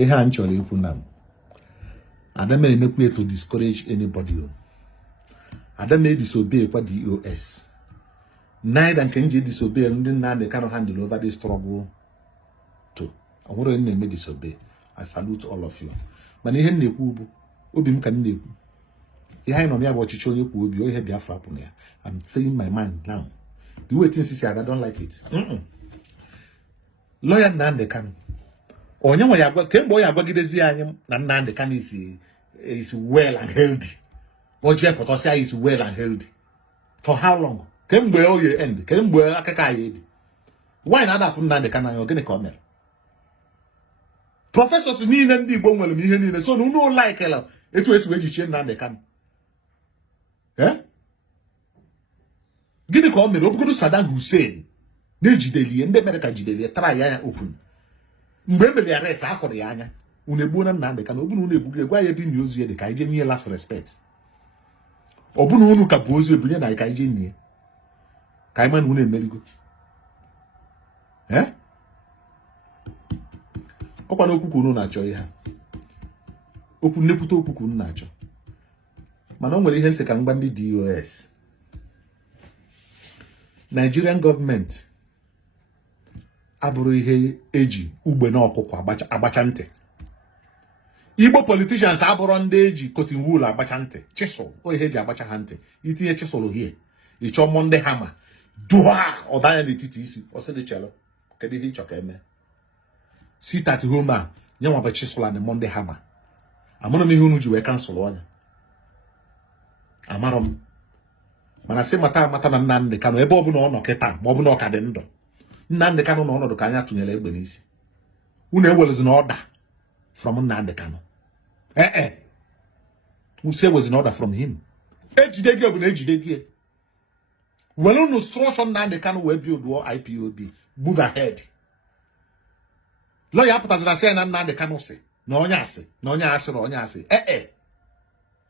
Actually, I don't make way to discourage anybody. I don't may disobey what DOS. Neither can you disobey, and then they cannot handle over this trouble too. I want to name disobey. I salute all of you. But he had Ubim can name. Behind on me about you, you will be here Biafra. I'm saying my mind now. The way things is, I don't like it. Lawyer Nnamdi Kanu. Onye ya kemgbe ya gwagidezi anyị na Nnamdi Kanu is well and healthy. Oje potosia is well and healthy. For how long? Kemgbe o ye end. Kemgbe akaka ya edi. Why na ada fu Nnamdi Kanu anyị ogene ka o mere? Professors niile ndị Igbo nwere ihe niile so no like ela etu esi we jichie Nnamdi Kanu. Gịnị ka o mere? Obugodu Saddam Hussein na-ejideli ndị America jideli try ya open. Mgbe emere arrest afọ ya anya unu egbuo na Nnamdi Kanu obunu unu egbugo egwa ya bi mi ozu dị ka ije nye last respect obunu unu ka bụ ozu ebunye na ka ije nye ka anyị unu emerigo ọkwa na okwu unu na-achọ ihe okwu nnepụta okwu unu na-achọ mana o nwere ihe nse ka mgba ndị DOS Nigerian government abụrụ ihe eji ugbe na ọkụkọ agbacha ntị. Igbo politicians abụrụ ndị eji cotton wool agbacha ntị. Chisel o ihe eji agbacha ha ntị. Itinye chisel hie. Ịchọ Monday hammer. Dua ọdanya n'etiti isi. Ọsịdị chelo. Kedu ihe ịchọ ka eme? Sit at home a nye nwa bụ chisel and Monday hammer. Amụrụ m ihe unu ji wee kansụl ọnya. Amarọ m. Mana sị mata na Nnamdi Kanu ebe ọbụla ọ nọ kịta ma ọ bụ na ọ ka dị ndụ. Nnamdi Kanu na ọnọdụ ka anya tụnyere egbe n'isi. Unu ewelezi na order from Nnamdi Kanu. Use ewelezi na order from him. Ejide gị bụ na ejide gị. Welu unu structure Nnamdi Kanu wee build IPOB. Move ahead. Lawyer apụtazira sị na Nnamdi Kanu sị na onye asị na onye asịrị onye asị.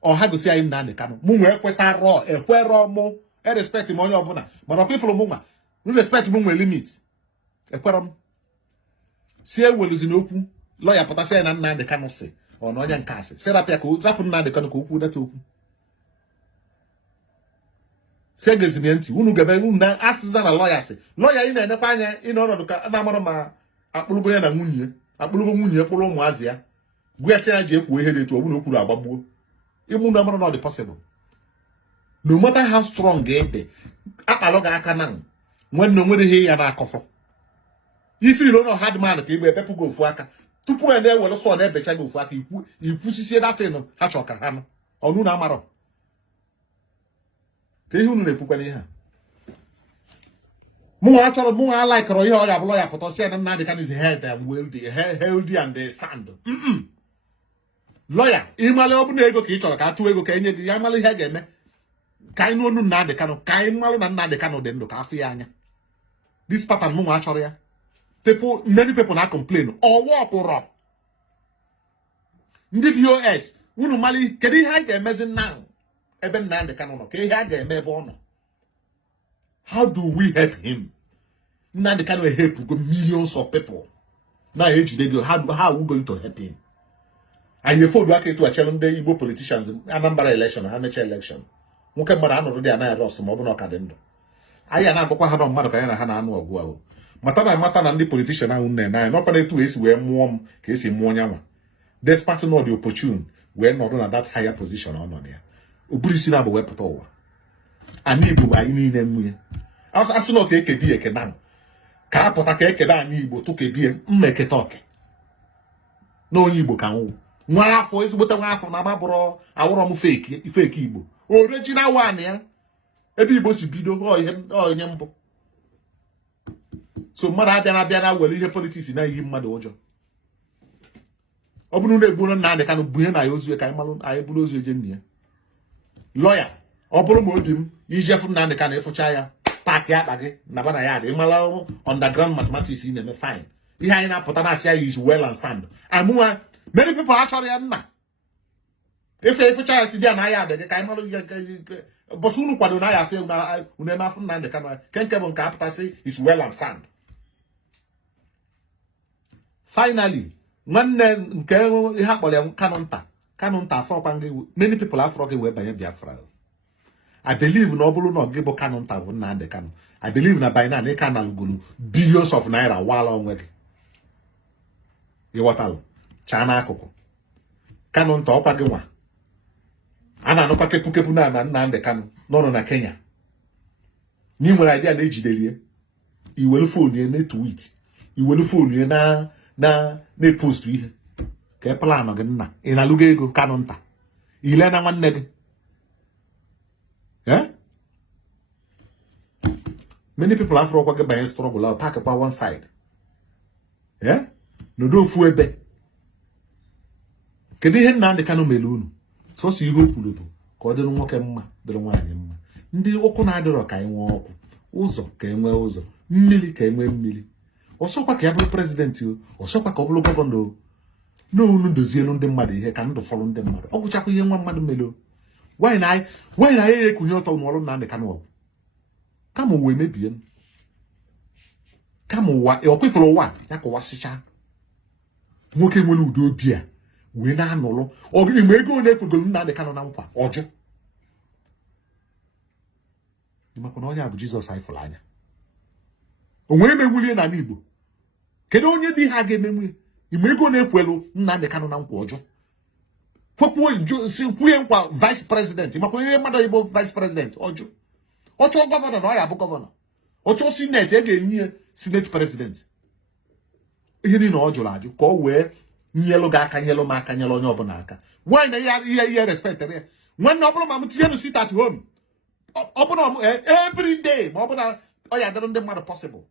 Ọ ha gosi anyị Nnamdi Kanu. Mụ nwee kwetara ekwere mụ respect m onye ọbụla. Mana ọkwa ifụrụ mụ nwa. Respect mụ nwee limit. Ekwere m si eweluzi n'okwu lawyer pụtasị na Nnamdi Kanu sị ọ na onye nke asị serapịa ka o rapụ Nnamdi Kanu ka okwu data okwu si egezina ntị unu gebe unu na asịza na lawyer sị lawyer ị na-enekwa anya ị na ọnọdụ ka na-amara ma akpụrụgo ya na nwunye akpụrụgo nwunye kpụrụ ụmụazị ya gwesị ya ji ekwu ihe dị etu ọ bụrụ okwuru agbagbuo ịmụ na amara na ọ dị possible no matter how strong ga-ede akpalụ ga aka na nwanne nwere ihe ya na-akọfọ ife ilo no hard man ka igbe epepụ go ofu aka tupu ya na-ewere fọ na-ebecha gị ofu aka ikwusisie datin ha chọ ka ha nụ ọnụ na amarọ ka ihe unu na-ekwukwana ihe a mụnwa achọrọ mụnwa alaikọrọ ihe ọ ga-abụlọ ya pụtọsịa na Nnamdi Kanu is healthy and sound lawyer ịmalị ọ bụ na ego ka ị chọrọ ka atụ ego ka enye gị ya malụ ihe a ga-eme ka anyị n'onu Nnamdi Kanu ka anyị malụ na Nnamdi Kanu dị ndụ ka afọ ya anya this pattern mụnwa achọrọ ya many people na complain ọwọ ọkwụrọ ndị DOS unu mali kedu ihe a ga-emezi now ebe Nnamdi Kanu nọ ka ihe a ga-eme ebe ọ nọ how do we help him? Nnamdi Kanu help go millions of people na ejide go how are we going to help him? Anyị fodu aka etu achelu ndị Igbo politicians Anambra election ha mecha election nwoke mmadụ anọrụ dị anaghị rọs ma ọ bụ na ọ ka dị ndụ anyị na-agụkwa ha nọ mmadụ ka anyị na ha na-anụ ọgụ ahụ mata na ndị politician ahụ na-ene anyị n'ọkwa etu esi wee mụọ m ka esi mụọ nyanwa despite not the opportune wee nọdụ na that higher position ọnọdụ ya o buru isi na-abụ wepụta ụwa anyị Igbo anyị niile nwunye asị na ọka ekebie ekena ka apụta ka ekede anyị Igbo tụkebie mmeketa oke na onye Igbo ka nwụ nwa afọ ezigbote nwa afọ na mabụrụ awụrọ m fake Igbo original one ya ebe Igbo si bido onye mbụ so mmadụ abịa na were ihe politiks na iyi mmadụ ụjọ ọ bụrụ na egbuo Nnamdi Kanu bụ ihe na ya ozu ka anyị malụ anyị bụrụ ozu eje nne ya lawyer ọ bụrụ ma obi m ijefu Nnamdi Kanu ịfụcha ya paaki akpa gị na bana ya dị ịmala underground mathematics ị na-eme fine ihe anyị na-apụta na asị ya is well and sound amụwa many people achọrọ ya nna ịfụcha ya si bịa na ya adịghị ka anyị malụ bọsụ unu kwado na ya afọ unu eme afọ Nnamdi Kanu nke bụ nke apụtasị is well and sound finally nwanne nke ihe akpọrọ Kanu nta afọ kwa ngị many people afọ gị wee banye Biafra. I believe na ọ bụrụ na gị bụ Kanu nta bụ Nnamdi Kanu. I believe na by now na ka nalugolu billions of naira wala onwe gị. Ịghọtalụ chana akụkụ Kanu nta ọkwa gị nwa a na-anụkwa kepu na Nnamdi Kanu nọ na Kenya. Ni nwere idea na ejidelie iwelu phone ye na tweet iwelu phone ye na post ihe ka plan gị nna ị na-alụgo ego Kanu nta ile na nwanne gị many people afro kwa gị banye struggle out pack kwa one side nodo ofu ebe kedu ihe Nnamdi Kanu mere unu so si ihe okwuru bụ ka ọ dịrị nwoke mma dịrị nwaanyị mma ndị ụkwụ na-adịrọ ka enwe ọkụ ụzọ ka enwe ụzọ mmiri ka enwe mmiri ọsọkwa ka ya bụrụ prezidenti ọsọkwa ka ọ bụrụ gọvanọ n'onu dozielu ndị mmadụ ihe ka ndụ fọrọ ndị mmadụ ọ gwụchakwa ihe nwa mmadụ mere nwaanyị na ya ekunye ọtọ n'ọrụ Nnamdi Kanu ọgwụ kama ụwa emebie kama ụwa ọkwefere ụwa ya ka ụwa sịcha nwoke nwere udo obi a wee na-anụrụ mgbe ego ole ekwegoro Nnamdi Kanu na nkwa ọjụ makwa na onye a bụ Jizọs anyị fụrụ anya o nwere emenwulie n'ala Igbo kedu onye dị ha ga-emenwulie mgbe ego na-ekwelu Nnamdi Kanu na nkwa ọjụ kwuye nkwa vice president makwa ihe mmadụ Igbo vice president ọjụ ọchọ gọvanọ na ọ ya bụ gọvanọ ọchọ sineti e ga-enye sineti president ihe niile ọ jụrụ ajụ ka ọ wee nyelụ gị aka nyelụ m aka nyelụ onye ọbụla aka nwaanyị na ihe respectara ya nwanne ọ bụrụ ma m tinye sit at home ọ bụrụ every day ma ọ bụrụ na ọ ya dịrị ndị mmadụ possible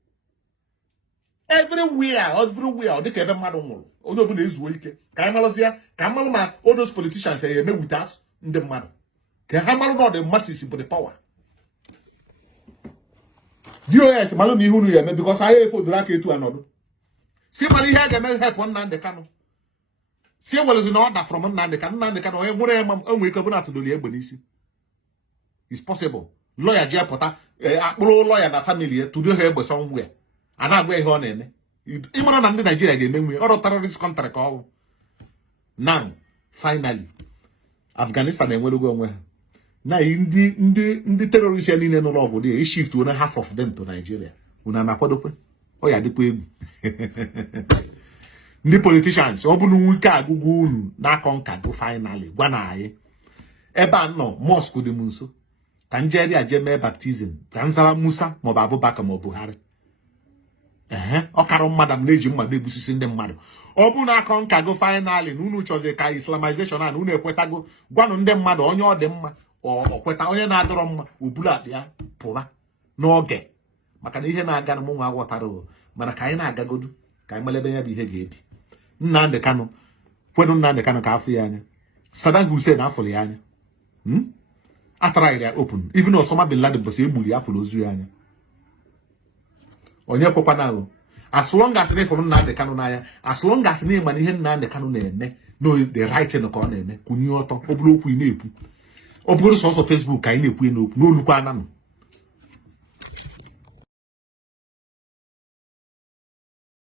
everywhere ọ dịka ebe mmadụ nwụrụ onye ọbụla ezuo ike ka anyị malụzi ya ka a malụ ma all those politicians ya eme without ndị mmadụ ka ha malụ na ọ dị masses bụ the power DOS malụ na ihe unu ya eme because anyị efodoro aka etu anọdụ si mara ihe a ga-eme help Nnamdi Kanu si ewelezi na order from Nnamdi Kanu onye nwere ya enwe ike bụ na atụdoli egbe n'isi is possible lawyer ji apụta akpụrụ lawyer na family ya tụdo ha egbe somewhere a na-agwa ihe ọ na-eme ịmara na ndị Naijiria ga-eme nwe ọrụ terrorist country ka ọ bụ now finally Afghanistan enwerego onwe ha na ndị terrorist ya niile nọ n'obodo ya shift na half of them to Nigeria unu na-akwadokwe ọ ya dịkwa egwu ndị politicians ọ bụrụ nwoke agụgụ unu na-akọ nkago finally gwa na anyị ebe a nọ mosque dị m nso ka njeri aje mee baptizim ka nzara Musa maọbụ Abubakar ma Buhari ọ karụ mmadụ m na-eji mmadụ egbusisi ndị mmadụ ọ bụ na akọ nkago finally na unu chọzi ka islamization a na unu ekwetago gwanụ ndị mmadụ onye ọ dị mma ọ kweta onye na-adọrọ mma obulu akpa ya pụba n'oge maka na ihe na-aga na mụnwa aghọtara mana ka anyị na-agagodu ka anyị malebe ya bụ ihe ga-ebi Nnamdi Kanu kwedu Nnamdi Kanu ka afọ ya anya Saddam Hussein afọrọ ya anya atara ya open even Osama bin Laden bụsị egburu ya afọrọ ozu ya anya onye kwekwana ahụ as long as na ịfụrụ Nnamdi Kanu n'anya as long as na ịma na ihe Nnamdi Kanu na-eme no the right thing ka ọ na-eme kwụnye ọtọ ọ bụrụ okwu ị na-ekwu ọ bụrụ sọsọ Facebook ka anyị na-ekwu n'okwu n'olukwa ananụ